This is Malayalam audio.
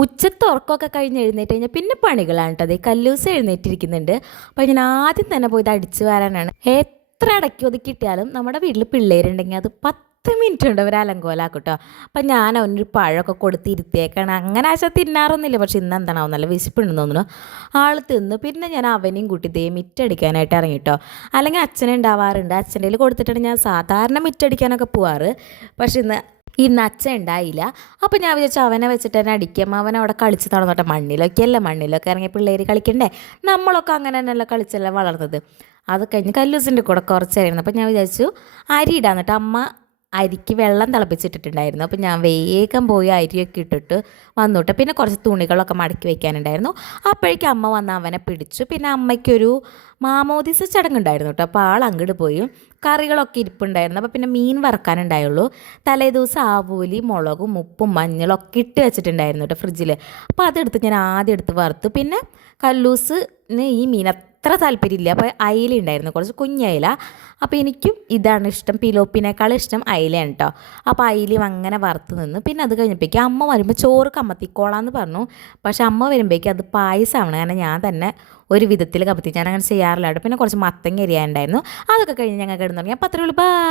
ഉച്ചത്തെ ഉറക്കമൊക്കെ കഴിഞ്ഞ് എഴുന്നേറ്റ് കഴിഞ്ഞാൽ പിന്നെ പണികളാണ് കേട്ടോ. അതേ കല്ലൂസ് എഴുന്നേറ്റിരിക്കുന്നുണ്ട്. അപ്പോൾ ഞാൻ ആദ്യം തന്നെ പോയി ഇത് അടിച്ചു വരാനാണ്. എത്ര അടക്കി ഒതുക്കിയിട്ടാലും നമ്മുടെ വീട്ടിൽ പിള്ളേരുണ്ടെങ്കിൽ അത് 10 മിനിറ്റ് കൊണ്ട് അവർ അലങ്കോലാക്കും കേട്ടോ. അപ്പം ഞാൻ അവനൊരു പഴമൊക്കെ കൊടുത്ത് ഇരുത്തിയേക്കാണ്. അങ്ങനെ ആശാ തിന്നാറൊന്നുമില്ല, പക്ഷെ ഇന്ന് എന്താണാവും നല്ല വിശപ്പുണ്ടെന്ന് തോന്നുന്നു. ആൾ തിന്നു. പിന്നെ ഞാൻ അവനെയും കൂട്ടി ദേ മിറ്റടിക്കാനായിട്ട് ഇറങ്ങി കേട്ടോ. അല്ലെങ്കിൽ അച്ഛനെ ഉണ്ടാവാറുണ്ട്, അച്ഛൻ്റെ കയ്യിൽ കൊടുത്തിട്ടാണ് ഞാൻ സാധാരണ മിറ്റടിക്കാനൊക്കെ പോവാറ്. പക്ഷെ ഇന്ന് അച്ഛൻ ഉണ്ടായില്ല. അപ്പോൾ ഞാൻ വിചാരിച്ചു അവനെ വെച്ചിട്ട് തന്നെ അടിക്കാം. അവൻ അവിടെ കളിച്ച് നടന്നോട്ടെ, മണ്ണിലൊക്കെ ഇറങ്ങി പിള്ളേർ കളിക്കണ്ടേ. നമ്മളൊക്കെ അങ്ങനെ തന്നെയല്ല കളിച്ചല്ല വളർന്നത്. അത് കഴിഞ്ഞ് കല്ലൂസിൻ്റെ കൂടെ കുറച്ചായിരുന്നു. അപ്പോൾ ഞാൻ വിചാരിച്ചു അരി ഇടാന്നിട്ട് അമ്മ അരിക്ക് വെള്ളം തിളപ്പിച്ചിട്ടിട്ടുണ്ടായിരുന്നു. അപ്പോൾ ഞാൻ വേഗം പോയി അരിയൊക്കെ ഇട്ടിട്ട് വന്നുട്ട് പിന്നെ കുറച്ച് തുണികളൊക്കെ മടക്കി വയ്ക്കാനുണ്ടായിരുന്നു. അപ്പോഴേക്കും അമ്മ വന്ന് അവനെ പിടിച്ചു. പിന്നെ അമ്മയ്ക്കൊരു മാമോദിസ ചടങ്ങുണ്ടായിരുന്നു കേട്ടോ. അപ്പോൾ ആൾ അങ്ങോട്ട് പോയി. കറികളൊക്കെ ഇരിപ്പുണ്ടായിരുന്നു. അപ്പോൾ പിന്നെ മീൻ വറുക്കാനുണ്ടായുള്ളൂ. തലേ ദിവസം ആവൂലി മുളകും ഉപ്പും മഞ്ഞളും ഒക്കെ ഇട്ട് വെച്ചിട്ടുണ്ടായിരുന്നു കേട്ടോ ഫ്രിഡ്ജിൽ. അപ്പോൾ അതെടുത്ത് ഞാൻ ആദ്യം എടുത്ത് വറുത്തു. പിന്നെ കല്ലൂസിന് ഈ മീൻ അത്ര താല്പര്യമില്ല. അപ്പോൾ അയില ഉണ്ടായിരുന്നു, കുറച്ച് കുഞ്ഞയില. അപ്പോൾ എനിക്കും ഇതാണ് ഇഷ്ടം, പിലോപ്പിനേക്കാളും ഇഷ്ടം അയിലയാണ് കേട്ടോ. അപ്പോൾ അയിലയും അങ്ങനെ വറുത്ത് നിന്ന്. പിന്നെ അത് കഴിഞ്ഞപ്പോഴേക്കും അമ്മ വരുമ്പോൾ ചോറ് കമ്മത്തിക്കോളാന്ന് പറഞ്ഞു. പക്ഷെ അമ്മ വരുമ്പോഴേക്കും അത് പായസമാണ്. കാരണം ഞാൻ തന്നെ ഒരു വിധത്തിൽ കമത്തി, ഞാൻ അങ്ങനെ ചെയ്യാറില്ല. പിന്നെ കുറച്ച് മത്തങ്ങ എരിയാനുണ്ടായിരുന്നു. അതൊക്കെ കഴിഞ്ഞ് ഞങ്ങൾ കിടന്നു തുടങ്ങി. അപ്പോൾ അത്രയുള്ളൂ. ബൈ.